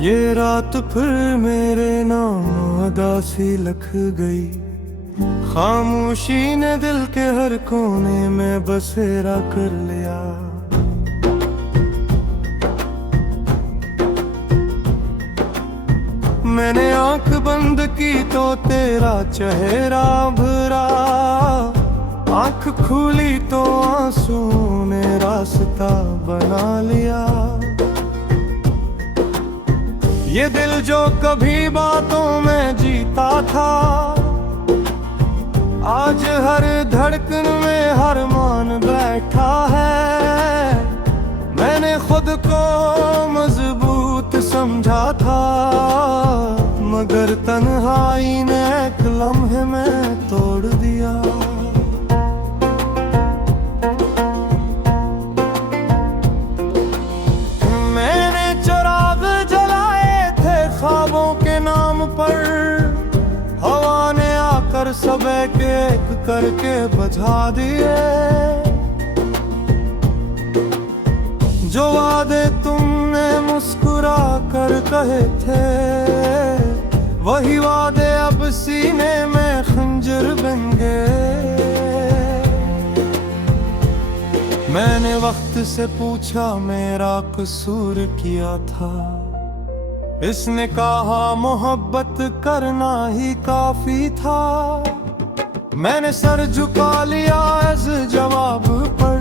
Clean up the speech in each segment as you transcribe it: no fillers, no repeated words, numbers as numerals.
ये रात फिर मेरे नाम उदासी लख गई। खामोशी ने दिल के हर कोने में बसेरा कर लिया। मैंने आंख बंद की तो तेरा चेहरा भरा, आंख खुली तो आंसू ने रास्ता बना लिया। ये दिल जो कभी बातों में जीता था, आज हर धड़कन में हर मान बैठा है। मैंने खुद को मजबूत समझा था, मगर तन्हाई ने एक लम्हे में तोड़ दिया। मैंने चिराग जलाए थे ख्वाबों के नाम पर, हवा ने आकर सब एक करके बुझा दिए। जो वादे तुमने मुस्कुरा कर कहे थे, वही वादे अब सीने में खंजर बन गए। मैंने वक्त से पूछा मेरा कसूर किया था, इसने कहा मोहब्बत करना ही काफी था। मैंने सर झुका लिया इस जवाब पर,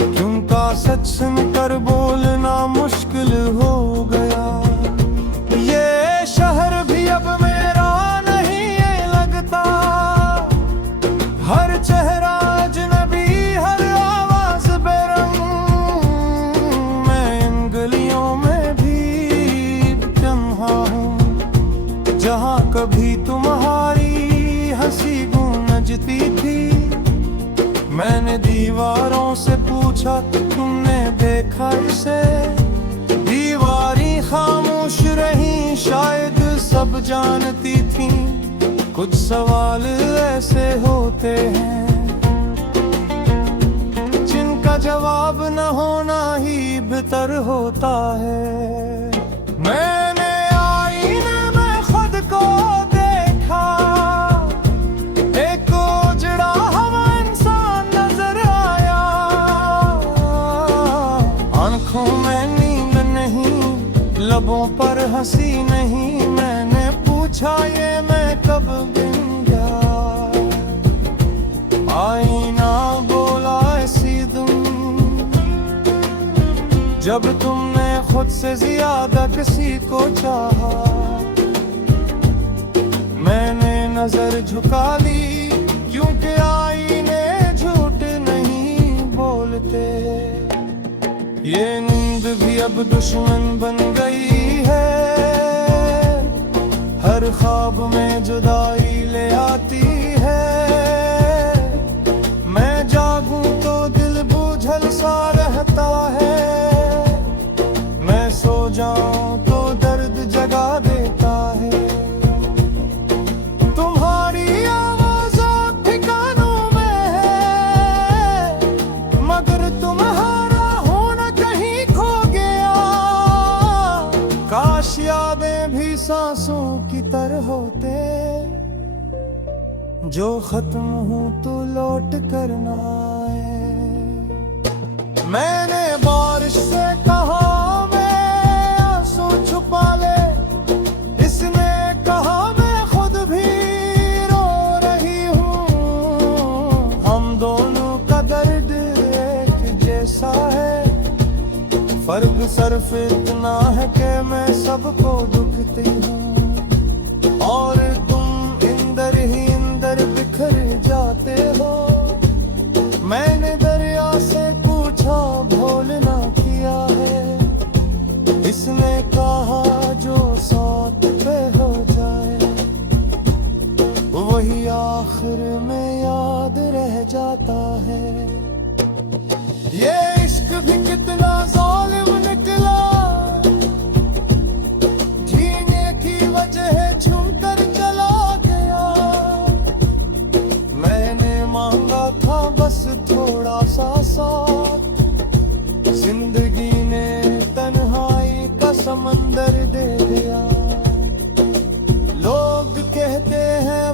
क्योंकि सच सुनकर बोलना मुश्किल हो गया। ये शहर भी अब मेरा नहीं ये लगता, हर चेहरा अजनबी, हर आवाज बेरंग। मैं इन गलियों में भी तन्हा हूँ, जहाँ कभी तुम्हारी हंसी गूंजती थी। मैंने दीवारों से पूछा तुमने देखा इसे, दीवारी खामोश रही, शायद सब जानती थी। कुछ सवाल ऐसे होते हैं जिनका जवाब न होना ही बेहतर होता है। मैंने आईने में खुद को देखा, एक उजड़ा हुआ इंसान नजर आया। आंखों में नींद नहीं, लबों पर हंसी नहीं। मैंने पूछा ये मैं कब गिन गया। आईना बोला ऐसी तुम, जब तुमने खुद से ज्यादा किसी को चाहा। मैंने नजर झुका ली, क्योंकि आईने झूठ नहीं बोलते। ये नींद भी अब दुश्मन बन गई है, हर ख्वाब में जुदाई ले आती है। मैं जागूं तो दिल बोझल सा रहता है, मैं सो जाऊं तो दर्द जगा देता है। तुम्हारी आवाज़ ठिकानों में है, मगर तुम्हारा होना कहीं खो गया। काश यादें भी सांसों की तरह होते, जो खत्म हूं तो लौट कर ना आए। मैंने बारिश से कहा मैं आंसू छुपा ले, इसने कहा मैं खुद भी रो रही हूँ। हम दोनों का दर्द एक जैसा है, फर्क सिर्फ इतना है कि मैं सबको दुखती हूँ, और तुम इंदर ही इंदर बिखर जाते हो। मैंने दरिया से पूछा भोलना किया है, इसने कहा जो साथ पे हो जाए, वही आखिर में याद रह जाता है। ये इश्क भी कितना जालिम निकला, जीने की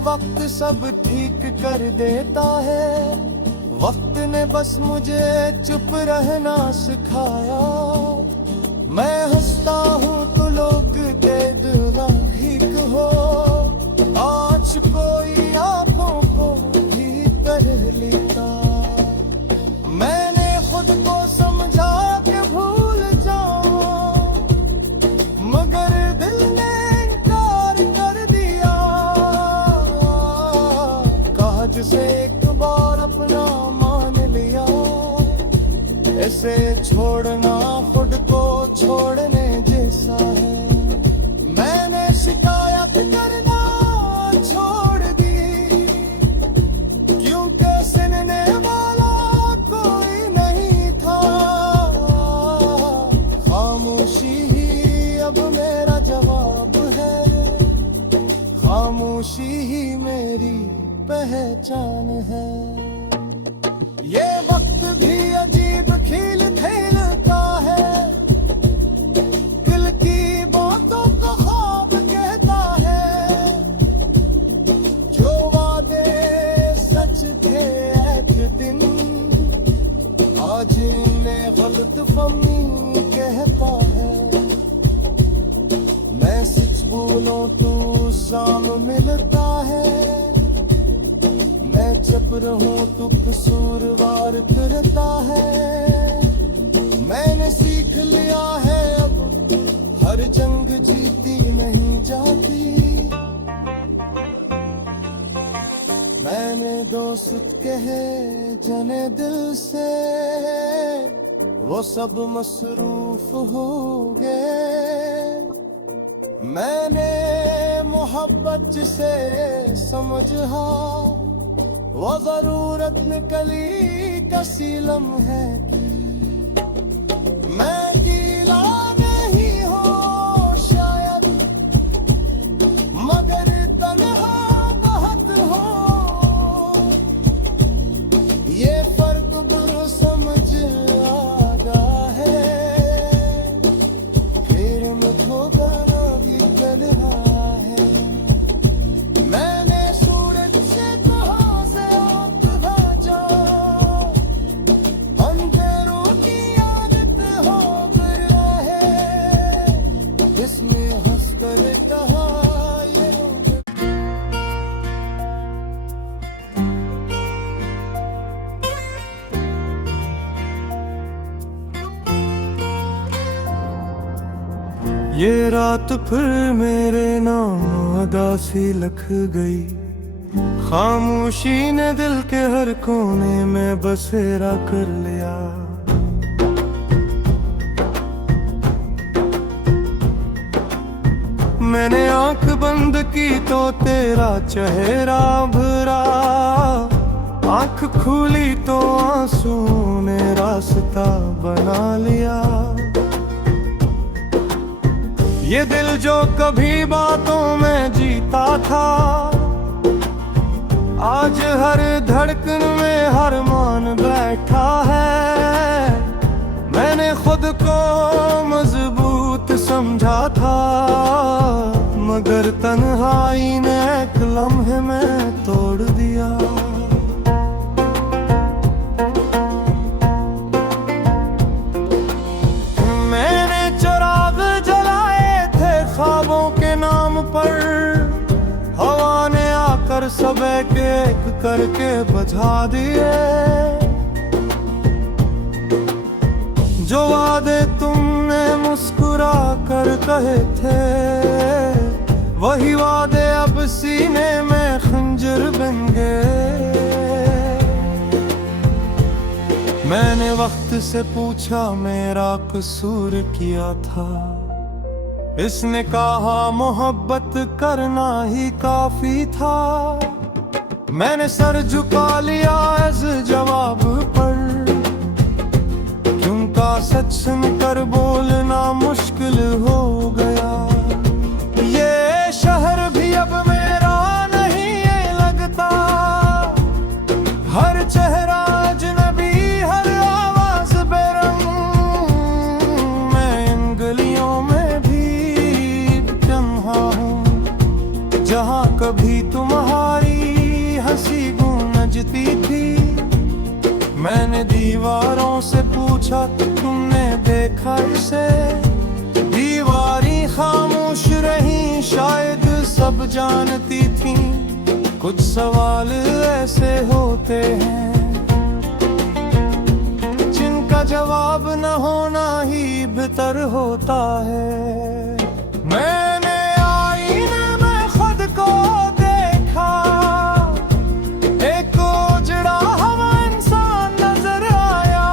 वक्त सब ठीक कर देता है। वक्त ने बस मुझे चुप रहना सिखाया। मैं हंसता हूँ तो लोग कहते ना ठीक हो। आज कोई आंखों को भी कर लेता। मैंने खुद को समझा के भूल जाऊं, मगर दिल ने इनकार कर दिया। काज से एक बार अपना मान लिया। ऐसे छोड़ना खुद को छोड़ने जैसा है। मैंने शिकायत करना छोड़ दी, क्योंकि सुनने वाला कोई नहीं था। खामोशी ही अब मेरा जवाब है। खामोशी ही मेरी पहचान है। ये वक्त भी अजीब खेल खेलता है। दिल की बातों को ख्वाब कहता है। जो वादे सच थे एक दिन, आज इन्हें गलत फहमी कहता है। मैं सच बोलूं तो शाम मिलता है। मैं चुप रहूं तो कसूरवार करता है। मैंने सीख लिया है अब हर जंग जीती नहीं जाती। मैंने दोस्त कहे जने दिल से, वो सब मसरूफ हो गए। मैंने मोहब्बत जिसे समझा, वो जरूरत निकली कसी लम्हे की। मैं गीला नहीं हो शायद, मगर तन्हा बहुत हो। ये फर्क बुरा समझ आता है। फिर में ठोकना भी तन्हा है। मैंने सूरज से कहा से आप भाजा, अंधेरों की आदत हो गया है। इसमें हंसकर कहा ये ये रात फिर मेरे नाम उदासी लख गई। खामोशी ने दिल के हर कोने में बसेरा कर लिया। मैंने आंख बंद की तो तेरा चेहरा भरा। आंख खुली तो आंसू ने रास्ता बना लिया। ये दिल जो कभी बातों में जीता था, आज हर धड़कन में हर मान बैठा है। मैंने खुद को मजबूत समझा था, मगर तन्हाई ने एक लम्हे में तोड़ दिया। मैंने चिराग जलाए थे ख्वाबों के नाम पर, हवा ने आकर सब एक करके बुझा दिए। जो वादे तुमने मुस्कुरा कर कहे थे, वही वादे अब सीने में खंजर बन गए। मैंने वक्त से पूछा मेरा कसूर किया था। इसने कहा मोहब्बत करना ही काफी था। मैंने सर झुका लिया इस जवाब पर, क्योंकि सच सुनकर बोलना मुश्किल हो गया। ये शहर भी अब मेरा नहीं लगता। हर चेहरा अजनबी, हर आवाज बेरंग। मैं इन गलियों में भी तन्हा हूँ। जहाँ कभी तुम्हारी हंसी गूंजती थी, मैंने दीवारों से पूछा तुमने देखा इसे। दीवारें खामोश रही, शायद सब जानती थी। कुछ सवाल ऐसे होते हैं जिनका जवाब न होना ही बेहतर होता है। मैंने आईने में खुद को देखा, एक उजड़ा हुआ इंसान नजर आया।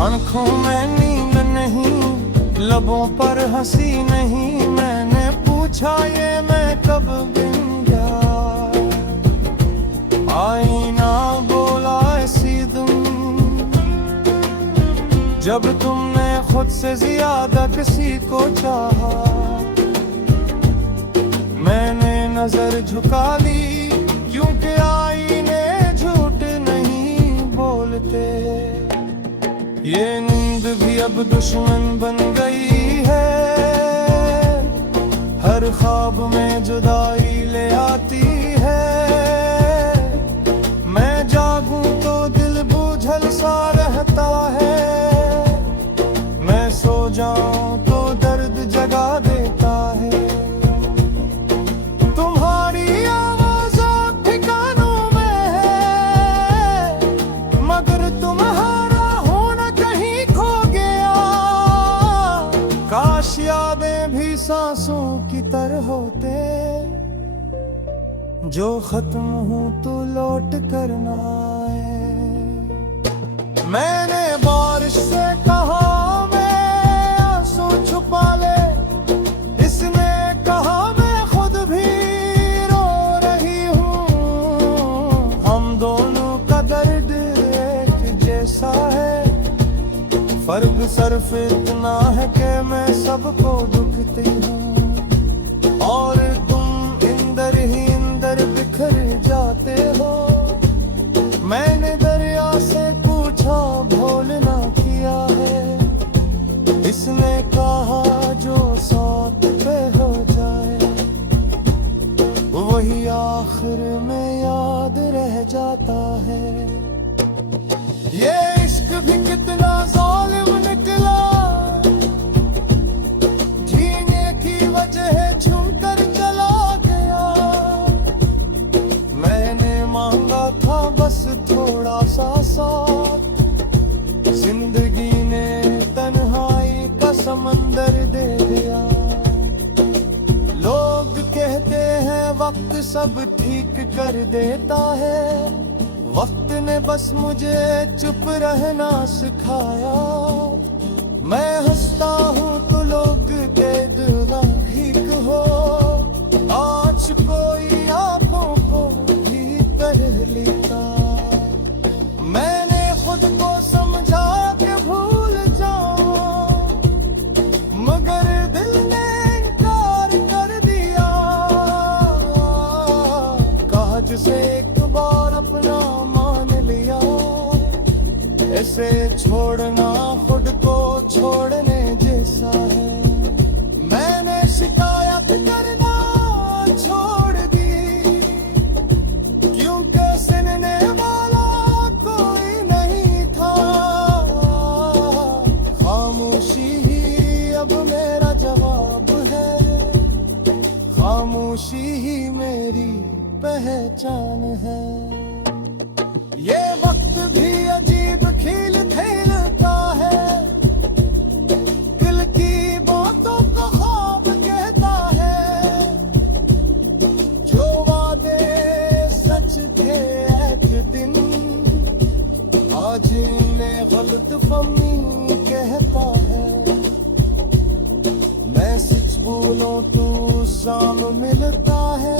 आंखों में नींद नहीं, लबों पर हंसी नहीं। मैंने पूछा ये मैं कब बिन गया। आईना बोला ऐसी तुम, जब तुमने खुद से ज्यादा किसी को चाहा। मैंने नजर झुका ली, क्योंकि आईने झूठ नहीं बोलते। ये नींद भी अब दुश्मन बन गई है, हर ख्वाब में जुदाई ले आती है। मैं जागूं तो दिल बोझल सा रहता है, मैं सो जाऊं तो दर्द जगा देता है। तुम्हारी आवाज़ ठिकानों में है, मगर तुम्हारा होना कहीं खो गया। काश यादें भी सांसों की तरह होते, जो खत्म हो तो लौट कर ना आए। मैंने बारिश से कहा मैं आंसू छुपा ले, इसने कहा मैं खुद भी रो रही हूँ। हम दोनों का दर्द एक जैसा है, फर्क सिर्फ इतना है कि मैं सबको दुखती हूँ और तुम इंदर ही इंदर बिखर जाते हो। मैंने दरिया से पूछा भूलना किया है, इसने कहा जो साथ पे हो जाए वही आखिर में याद रह जाता है। ये इश्क भी कितना जालिम निकला, जीने की वजह छूकर चला गया। मैंने मांगा था बस थोड़ा सा साथ, जिंदगी ने तन्हाई का समंदर दे दिया। लोग कहते हैं वक्त सब ठीक कर देता है, वक्त ने बस मुझे चुप रहना सिखाया। मैं हंसता हूँ तो लोग कहते ठीक हो, आज कोई आंखों को भी पढ़ लेता। मैंने खुद को समझा के भूल जाऊं, मगर दिल ने इनकार कर दिया। कहा जिसे एक बार अपना मान लिया, ऐसे छोड़ना खुद को छोड़ने जैसा है। मैंने शिकायत करना छोड़ दी, क्योंकि सुनने वाला कोई नहीं था। खामोशी ही अब मेरा जवाब है, खामोशी ही मेरी पहचान है। ये वक्त भी अजीब खेल खेलता है, दिल की बातों को ख्वाब कहता है। जो वादे सच थे एक दिन, आज इन्हें गलत फहमी कहता है। मैं सच बोलूं तो शाम मिलता है,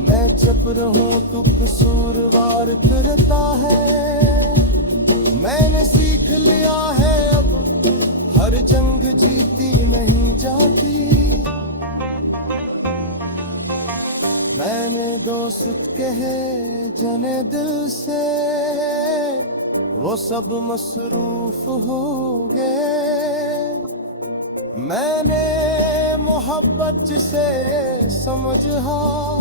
मैं चुप रहूं तो कसूरवार करता है। मैंने सीख लिया है अब हर जंग जीती नहीं जाती। मैंने दोस्त कहे जने दिल से, वो सब मसरूफ हो गए। मैंने मोहब्बत जिसे समझ हाँ,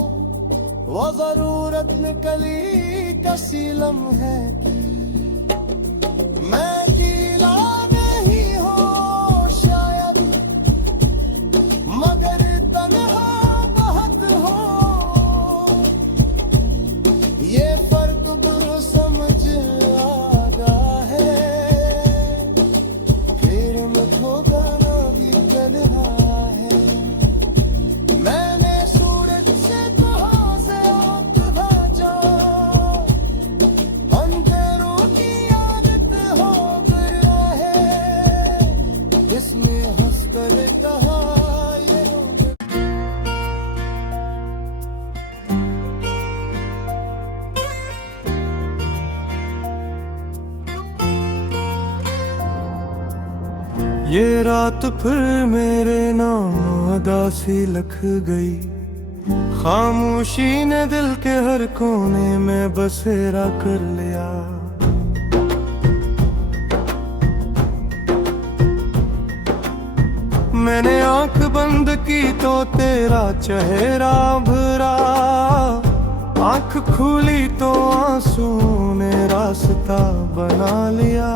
वो जरूरत निकली कसी लम्हे की। मैं गीला नहीं हो शायद, मगर तन्हा बहुत हो। ये फर्क बुरा समझ आता है, फिर मैं ठोकना भी तन्हा है। मैंने सूरज से कहा से आप भाजा, अंधेरों की आदत हो गया है। इसमें हंसकर कहा ये रोज ये रात फिर मेरे नाम अदासी लख गई। खामोशी ने दिल के हर कोने में बसेरा कर लिया। मैंने आंख बंद की तो तेरा चेहरा भरा, आंख खुली तो आंसू ने रास्ता बना लिया।